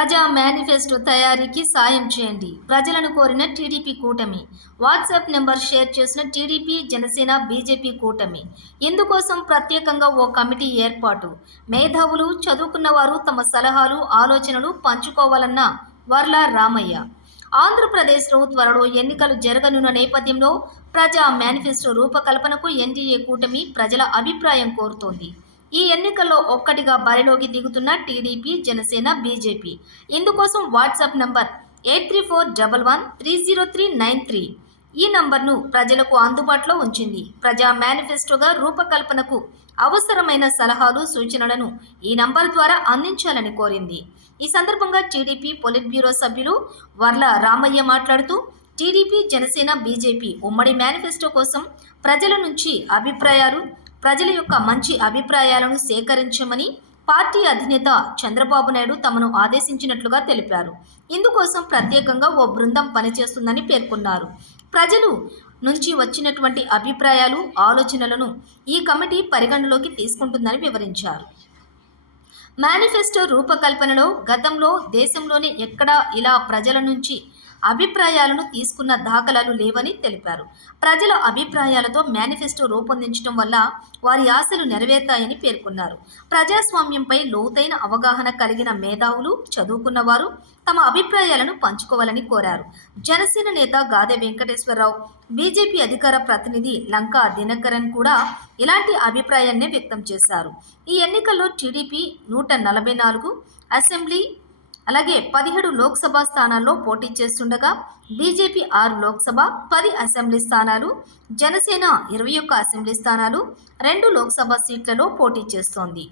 ప్రజా మేనిఫెస్టో తయారీకి సాయం చేయండి. ప్రజలను కోరిన టీడీపీ కూటమి. వాట్సాప్ నెంబర్ షేర్ చేసిన టీడీపీ, జనసేన, బీజేపీ కూటమి. ఇందుకోసం ప్రత్యేకంగా ఓ కమిటీ ఏర్పాటు. మేధావులు, చదువుకున్నవారు తమ సలహాలు, ఆలోచనలు పంచుకోవాలన్న వర్ల రామయ్య. ఆంధ్రప్రదేశ్లో త్వరలో ఎన్నికలు జరగనున్న నేపథ్యంలో ప్రజా మేనిఫెస్టో రూపకల్పనకు ఎన్డీఏ కూటమి ప్రజల అభిప్రాయం కోరుతోంది. ఈ ఎన్నికల్లో ఒక్కటిగా బరిలోకి దిగుతున్న టీడీపీ, జనసేన, బీజేపీ. ఇందుకోసం వాట్సాప్ నంబర్ 8341130393 ఈ నంబర్ను ప్రజలకు అందుబాటులో ఉంచింది. ప్రజా మేనిఫెస్టోగా రూపకల్పనకు అవసరమైన సలహాలు, సూచనలను ఈ నంబర్ ద్వారా అందించాలని కోరింది. ఈ సందర్భంగా టీడీపీ పొలిట్ బ్యూరో సభ్యులు వర్ల రామయ్య మాట్లాడుతూ, టీడీపీ, జనసేన, బీజేపీ ఉమ్మడి మేనిఫెస్టో కోసం ప్రజల నుంచి అభిప్రాయాలు, ప్రజల యొక్క మంచి అభిప్రాయాలను సేకరించమని పార్టీ అధినేత చంద్రబాబు నాయుడు తమను ఆదేశించినట్లుగా తెలిపారు. ఇందుకోసం ప్రత్యేకంగా ఓ బృందం పనిచేస్తుందని పేర్కొన్నారు. ప్రజలు నుంచి వచ్చినటువంటి అభిప్రాయాలు, ఆలోచనలను ఈ కమిటీ పరిగణలోకి తీసుకుంటుందని వివరించారు. మేనిఫెస్టో రూపకల్పనలో గతంలో దేశంలోనే ఎక్కడా ఇలా ప్రజల నుంచి అభిప్రాయాలను తీసుకున్న దాఖలాలు లేవని తెలిపారు. ప్రజల అభిప్రాయాలతో మేనిఫెస్టో రూపొందించడం వల్ల వారి ఆశలు నెరవేరుతాయని పేర్కొన్నారు. ప్రజాస్వామ్యంపై లోతైన అవగాహన కలిగిన మేధావులు, చదువుకున్నవారు తమ అభిప్రాయాలను పంచుకోవాలని కోరారు. జనసేన నేత గాదె వెంకటేశ్వరరావు, బీజేపీ అధికార ప్రతినిధి లంకా దినకరన్ కూడా ఇలాంటి అభిప్రాయాన్నే వ్యక్తం చేశారు. ఈ ఎన్నికల్లో టీడీపీ 144 అసెంబ్లీ అలాగే 17 లోక్సభ స్థానాల్లో పోటీ చేస్తుండగా బీజేపీ 6 లోక్సభ, 10 అసెంబ్లీ స్థానాలు, జనసేన 21 అసెంబ్లీ స్థానాలు, 2 లోక్సభ సీట్లలో పోటీ చేస్తోంది.